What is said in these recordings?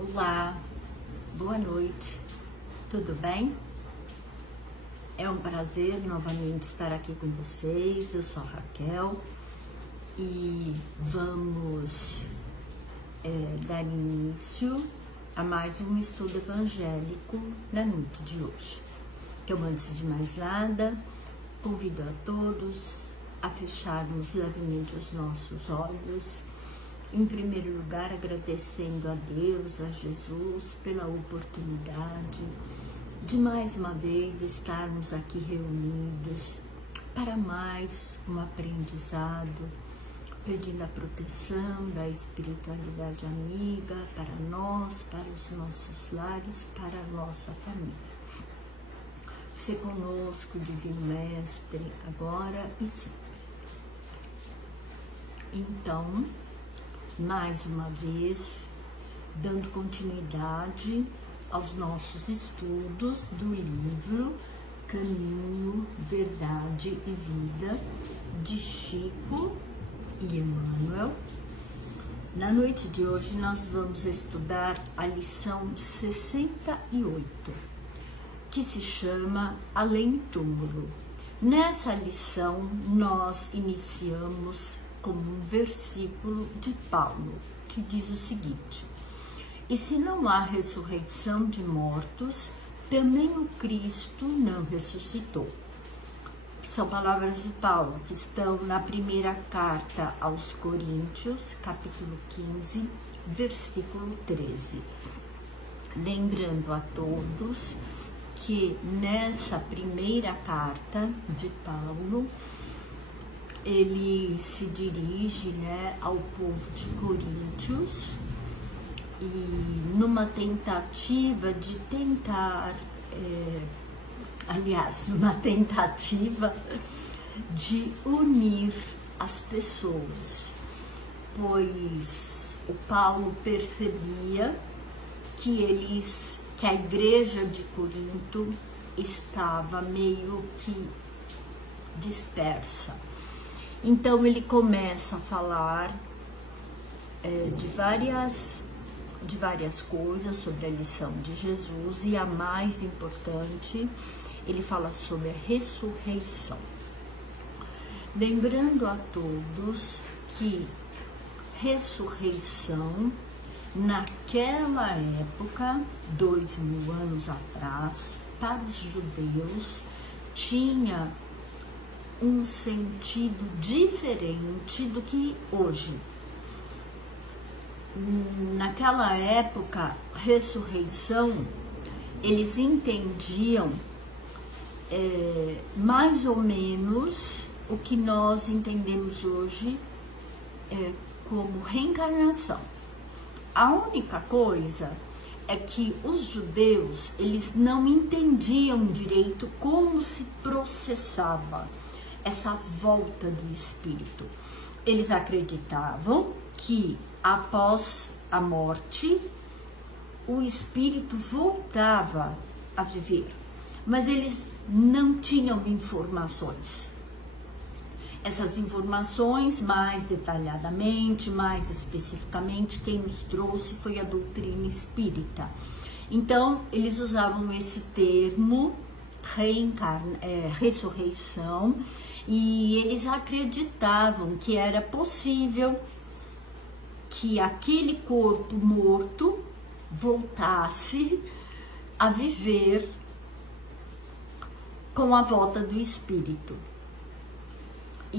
Olá, boa noite, tudo bem? É um prazer novamente estar aqui com vocês. Eu sou a Raquel e vamos dar início a mais um estudo evangélico na noite de hoje. Então, antes de mais nada, convido a todos a fecharmos levemente os nossos olhos. Em primeiro lugar, agradecendo a Deus, a Jesus, pela oportunidade de mais uma vez estarmos aqui reunidos para mais um aprendizado, pedindo a proteção da espiritualidade amiga para nós, para os nossos lares, para a nossa família. Se conosco, Divino Mestre, agora e sempre. Então, mais uma vez, dando continuidade aos nossos estudos do livro Caminho, Verdade e Vida, de Chico e Emmanuel. Na noite de hoje, nós vamos estudar a lição 68, que se chama Além Túmulo. Nessa lição, nós iniciamos como um versículo de Paulo, que diz o seguinte: e se não há ressurreição de mortos, também o Cristo não ressuscitou. São palavras de Paulo que estão na primeira carta aos Coríntios, capítulo 15, versículo 13. Lembrando a todos que nessa primeira carta de Paulo, ele se dirige, ao povo de Coríntios e numa tentativa de de unir as pessoas, pois o Paulo percebia que a igreja de Corinto estava meio que dispersa. Então ele começa a falar de várias coisas sobre a lição de Jesus, e a mais importante, ele fala sobre a ressurreição. Lembrando a todos que ressurreição, naquela época, 2000 anos atrás, para os judeus, tinha um sentido diferente do que hoje. Naquela época, ressurreição, eles entendiam mais ou menos o que nós entendemos hoje como reencarnação. A única coisa é que os judeus, eles não entendiam direito como se processava essa volta do espírito. Eles acreditavam que após a morte o espírito voltava a viver, mas eles não tinham informações. Essas informações, mais detalhadamente, mais especificamente, quem nos trouxe foi a doutrina espírita. Então, eles usavam esse termo, ressurreição, e eles acreditavam que era possível que aquele corpo morto voltasse a viver com a volta do espírito. E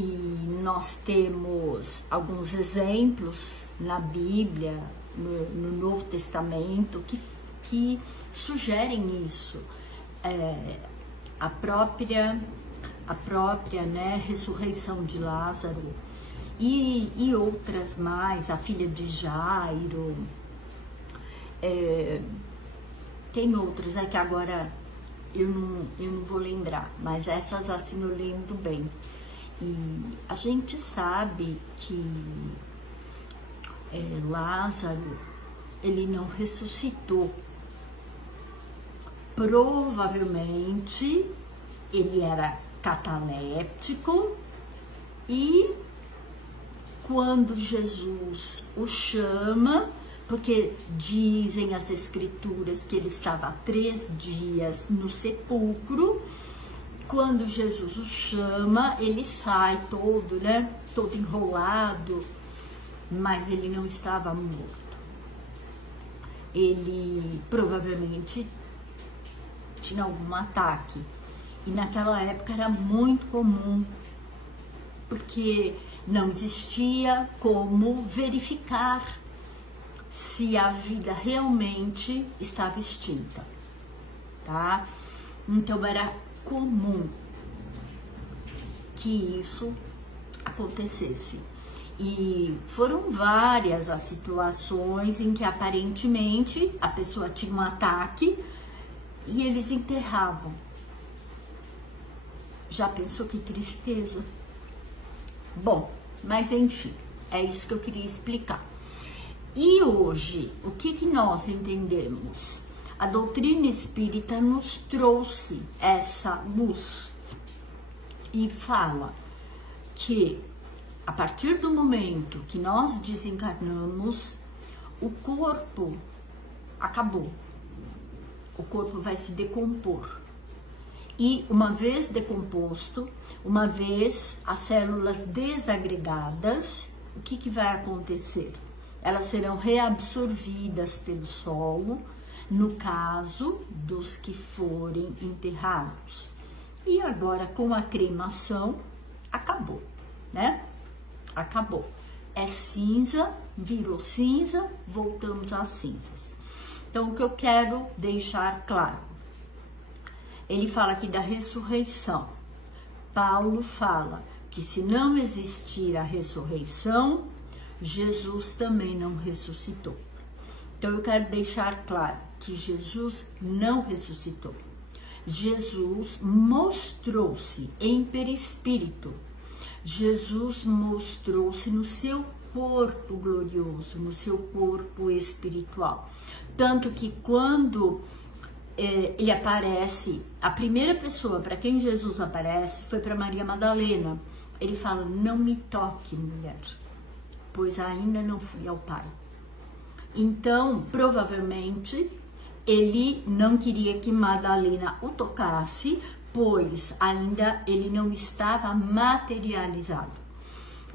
nós temos alguns exemplos na Bíblia, no Novo Testamento, que sugerem isso. A própria ressurreição de Lázaro e outras mais, a filha de Jairo, tem outras que agora eu não vou lembrar, mas essas assim eu lembro bem. E a gente sabe que Lázaro, ele não ressuscitou. Provavelmente ele era cataléptico, e quando Jesus o chama, porque dizem as escrituras que ele estava há 3 dias no sepulcro. Quando Jesus o chama, ele sai todo, né, todo enrolado, mas ele não estava morto. Ele provavelmente tinha algum ataque. E naquela época era muito comum, porque não existia como verificar se a vida realmente estava extinta, tá? Então era comum que isso acontecesse. E foram várias as situações em que aparentemente a pessoa tinha um ataque e eles enterravam. Já pensou que tristeza? Bom, mas enfim, é isso que eu queria explicar. E hoje, o que nós entendemos? A doutrina espírita nos trouxe essa luz e fala que a partir do momento que nós desencarnamos, o corpo acabou. O corpo vai se decompor. E uma vez decomposto, uma vez as células desagregadas, o que vai acontecer? Elas serão reabsorvidas pelo solo, no caso dos que forem enterrados. E agora, com a cremação, acabou, né? Acabou. É cinza, virou cinza, voltamos às cinzas. Então, o que eu quero deixar claro, ele fala aqui da ressurreição. Paulo fala que se não existir a ressurreição, Jesus também não ressuscitou. Então eu quero deixar claro que Jesus não ressuscitou. Jesus mostrou-se em perispírito. Jesus mostrou-se no seu corpo glorioso, no seu corpo espiritual. Tanto que quando ele aparece, a primeira pessoa para quem Jesus aparece foi para Maria Madalena. Ele fala: não me toque, mulher, pois ainda não fui ao Pai. Então, provavelmente, ele não queria que Madalena o tocasse, pois ainda ele não estava materializado.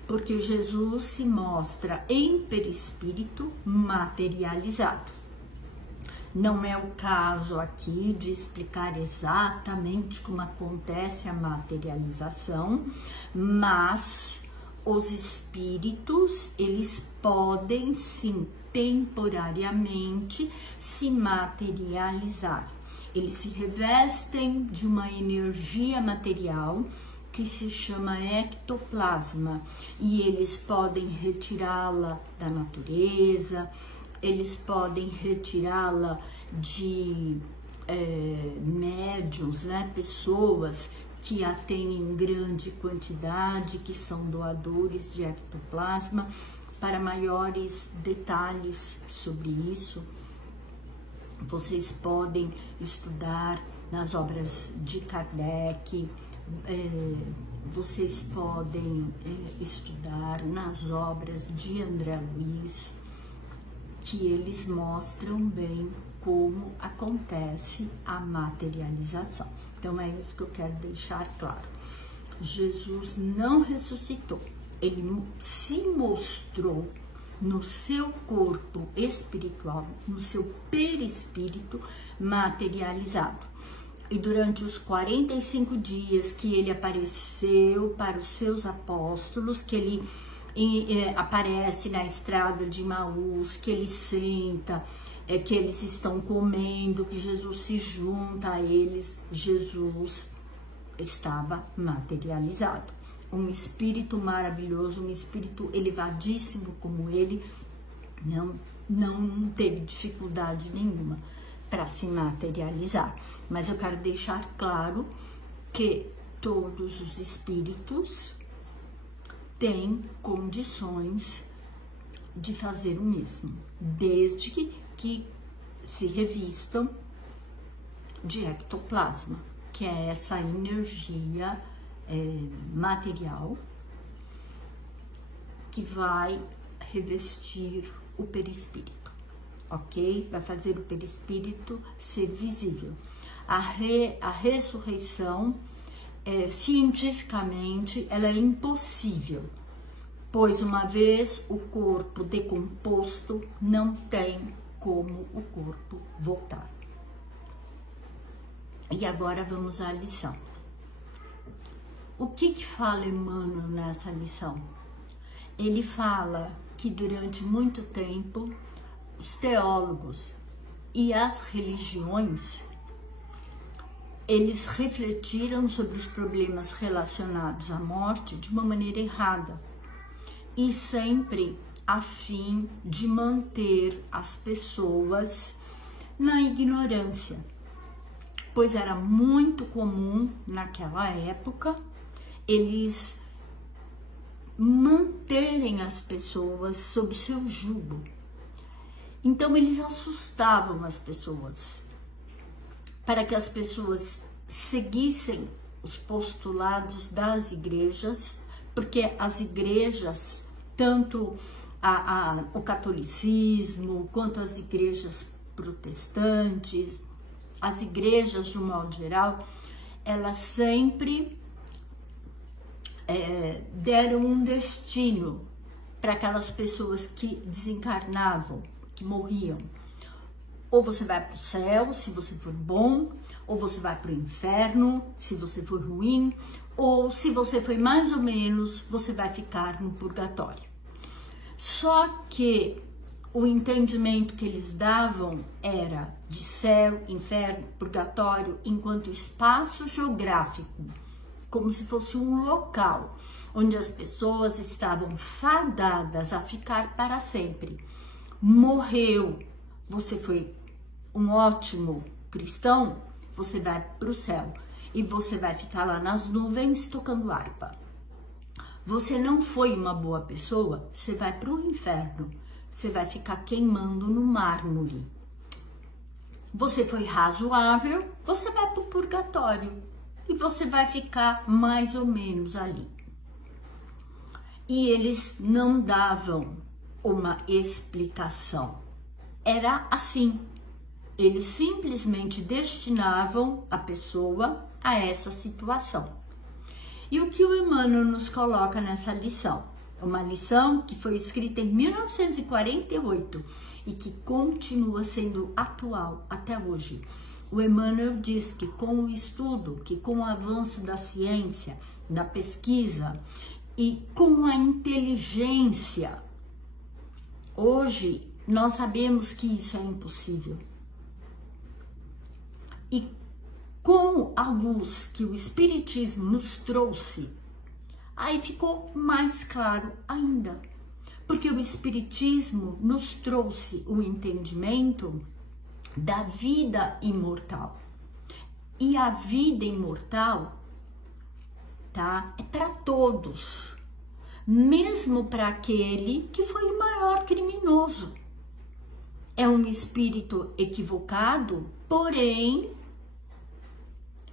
Porque Jesus se mostra em perispírito materializado. Não é o caso aqui de explicar exatamente como acontece a materialização, mas os espíritos, eles podem sim, temporariamente, se materializar. Eles se revestem de uma energia material que se chama ectoplasma e eles podem retirá-la da natureza, eles podem retirá-la de médiuns, né, pessoas que a têm em grande quantidade, que são doadores de ectoplasma. Para maiores detalhes sobre isso, vocês podem estudar nas obras de Kardec, vocês podem estudar nas obras de André Luiz, que eles mostram bem como acontece a materialização. Então é isso que eu quero deixar claro. Jesus não ressuscitou, ele se mostrou no seu corpo espiritual, no seu perispírito materializado. E durante os 45 dias que ele apareceu para os seus apóstolos, que ele aparece na estrada de Emaús, que ele senta, que eles estão comendo, que Jesus se junta a eles, Jesus estava materializado. Um espírito maravilhoso, um espírito elevadíssimo como ele, não teve dificuldade nenhuma para se materializar. Mas eu quero deixar claro que todos os espíritos têm condições de fazer o mesmo, desde que se revistam de ectoplasma, que é essa energia material que vai revestir o perispírito. ok? Vai fazer o perispírito ser visível. A ressurreição, cientificamente, ela é impossível, pois uma vez o corpo decomposto, não tem como o corpo voltar. E agora vamos à lição. O que fala Emmanuel nessa lição? Ele fala que durante muito tempo os teólogos e as religiões, eles refletiram sobre os problemas relacionados à morte de uma maneira errada e sempre a fim de manter as pessoas na ignorância, pois era muito comum naquela época eles manterem as pessoas sob seu jugo. Então eles assustavam as pessoas para que as pessoas seguissem os postulados das igrejas, porque as igrejas, tanto o catolicismo quanto as igrejas protestantes, as igrejas de um modo geral, elas sempre deram um destino para aquelas pessoas que desencarnavam, que morriam. Ou você vai para o céu, se você for bom, ou você vai para o inferno, se você for ruim, ou se você foi mais ou menos, você vai ficar no purgatório. Só que o entendimento que eles davam era de céu, inferno, purgatório, enquanto espaço geográfico, como se fosse um local onde as pessoas estavam fadadas a ficar para sempre. Morreu, você foi um ótimo cristão, você vai para o céu e você vai ficar lá nas nuvens tocando harpa. Você não foi uma boa pessoa, você vai para o inferno, você vai ficar queimando no mármore. Você foi razoável, você vai para o purgatório e você vai ficar mais ou menos ali. E eles não davam uma explicação, era assim. Eles simplesmente destinavam a pessoa a essa situação. E o que o Emmanuel nos coloca nessa lição? Uma lição que foi escrita em 1948 e que continua sendo atual até hoje. O Emmanuel diz que com o estudo, que com o avanço da ciência, da pesquisa e com a inteligência, hoje nós sabemos que isso é impossível. E com a luz que o Espiritismo nos trouxe, aí ficou mais claro ainda. Porque o Espiritismo nos trouxe o entendimento da vida imortal. E a vida imortal, tá, é para todos, mesmo para aquele que foi o maior criminoso. É um espírito equivocado, porém,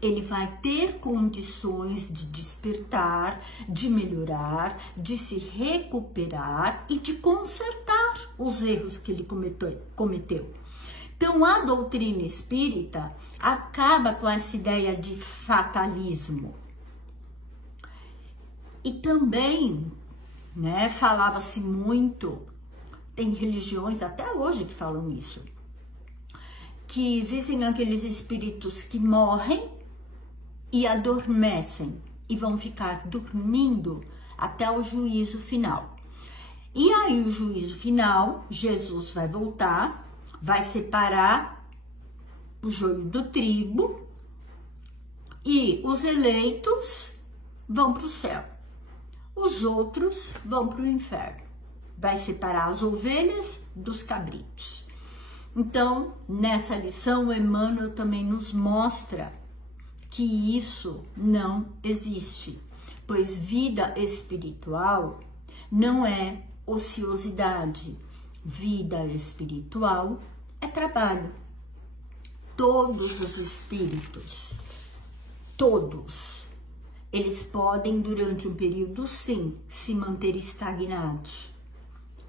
ele vai ter condições de despertar, de melhorar, de se recuperar e de consertar os erros que ele cometeu. Então, a doutrina espírita acaba com essa ideia de fatalismo. E também, né, falava-se muito, tem religiões até hoje que falam isso, que existem aqueles espíritos que morrem e adormecem e vão ficar dormindo até o juízo final. E aí o juízo final, Jesus vai voltar, vai separar o joio do trigo e os eleitos vão para o céu. Os outros vão para o inferno. Vai separar as ovelhas dos cabritos. Então, nessa lição, o Emmanuel também nos mostra que isso não existe, pois vida espiritual não é ociosidade. Vida espiritual é trabalho. Todos os espíritos, todos, eles podem, durante um período, sim, se manter estagnados.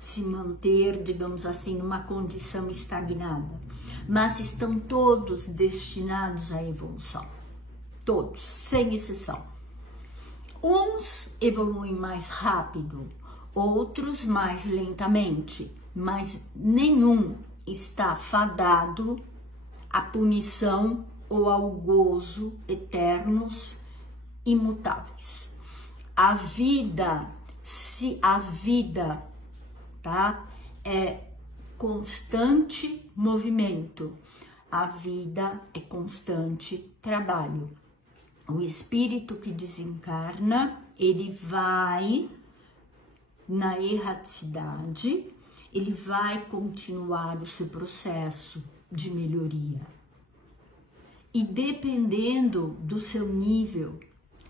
se manter, digamos assim, numa condição estagnada, mas estão todos destinados à evolução, todos, sem exceção. Uns evoluem mais rápido, outros mais lentamente, mas nenhum está fadado à punição ou ao gozo eternos, imutáveis. A vida, tá, é constante movimento, a vida é constante trabalho. O espírito que desencarna, ele vai na erraticidade, ele vai continuar o seu processo de melhoria. E dependendo do seu nível,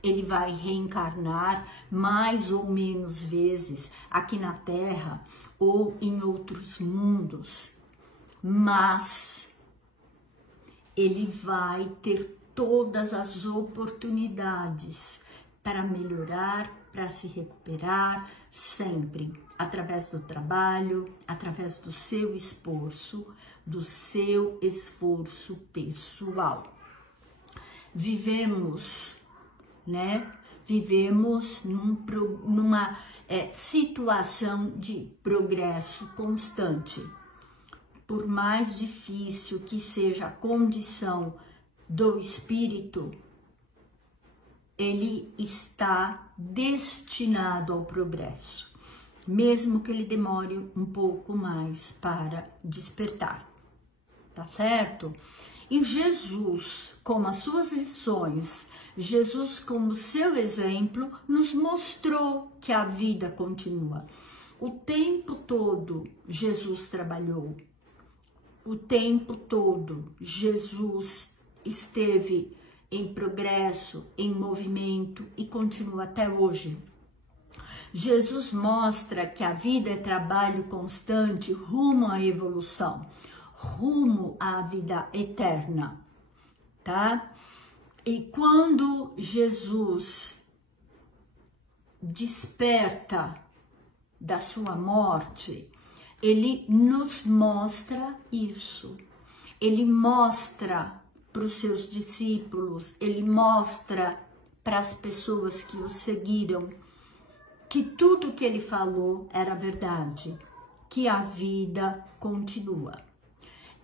ele vai reencarnar mais ou menos vezes aqui na Terra ou em outros mundos, mas ele vai ter todas as oportunidades para melhorar, para se recuperar, sempre através do trabalho, através do seu esforço pessoal. Vivemos numa situação de progresso constante. Por mais difícil que seja a condição do espírito, ele está destinado ao progresso, mesmo que ele demore um pouco mais para despertar, tá certo? E Jesus, como as suas lições, Jesus como seu exemplo, nos mostrou que a vida continua. O tempo todo Jesus trabalhou, o tempo todo Jesus esteve em progresso, em movimento e continua até hoje. Jesus mostra que a vida é trabalho constante rumo à evolução, rumo à vida eterna, tá? E quando Jesus desperta da sua morte, ele nos mostra isso. Ele mostra para os seus discípulos, ele mostra para as pessoas que o seguiram que tudo que ele falou era verdade, que a vida continua.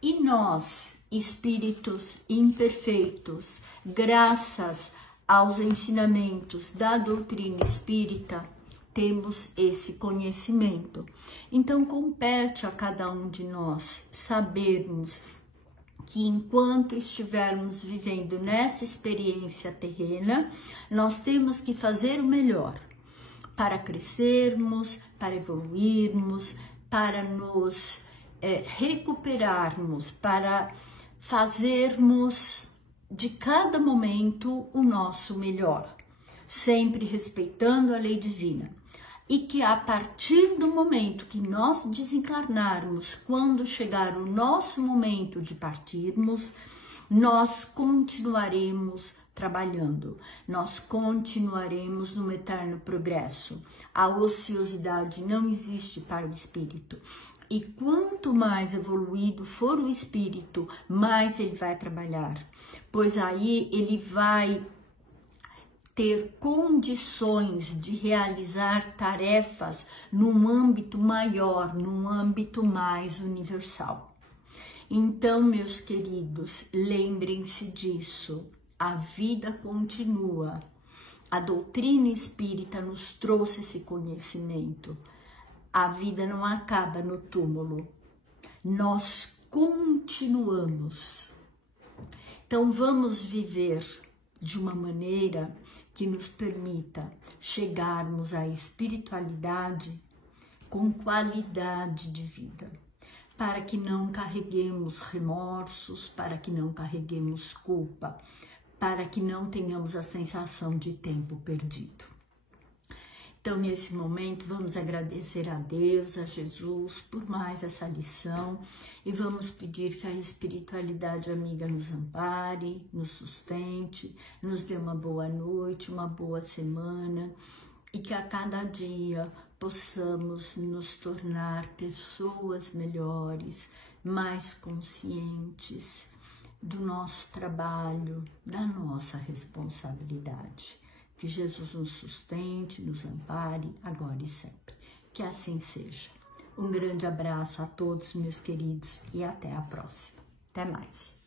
E nós, espíritos imperfeitos, graças aos ensinamentos da doutrina espírita, temos esse conhecimento. Então, compete a cada um de nós sabermos que enquanto estivermos vivendo nessa experiência terrena, nós temos que fazer o melhor para crescermos, para evoluirmos, para nos recuperarmos, para fazermos de cada momento o nosso melhor, sempre respeitando a lei divina. E que a partir do momento que nós desencarnarmos, quando chegar o nosso momento de partirmos, nós continuaremos trabalhando, nós continuaremos no eterno progresso. A ociosidade não existe para o espírito. E quanto mais evoluído for o espírito, mais ele vai trabalhar, pois aí ele vai ter condições de realizar tarefas num âmbito maior, num âmbito mais universal. Então, meus queridos, lembrem-se disso, a vida continua. A doutrina espírita nos trouxe esse conhecimento. A vida não acaba no túmulo, nós continuamos. Então, vamos viver de uma maneira que nos permita chegarmos à espiritualidade com qualidade de vida, para que não carreguemos remorsos, para que não carreguemos culpa, para que não tenhamos a sensação de tempo perdido. Então, nesse momento, vamos agradecer a Deus, a Jesus, por mais essa lição e vamos pedir que a espiritualidade amiga nos ampare, nos sustente, nos dê uma boa noite, uma boa semana e que a cada dia possamos nos tornar pessoas melhores, mais conscientes do nosso trabalho, da nossa responsabilidade. Que Jesus nos sustente, nos ampare, agora e sempre. Que assim seja. Um grande abraço a todos, meus queridos, e até a próxima. Até mais.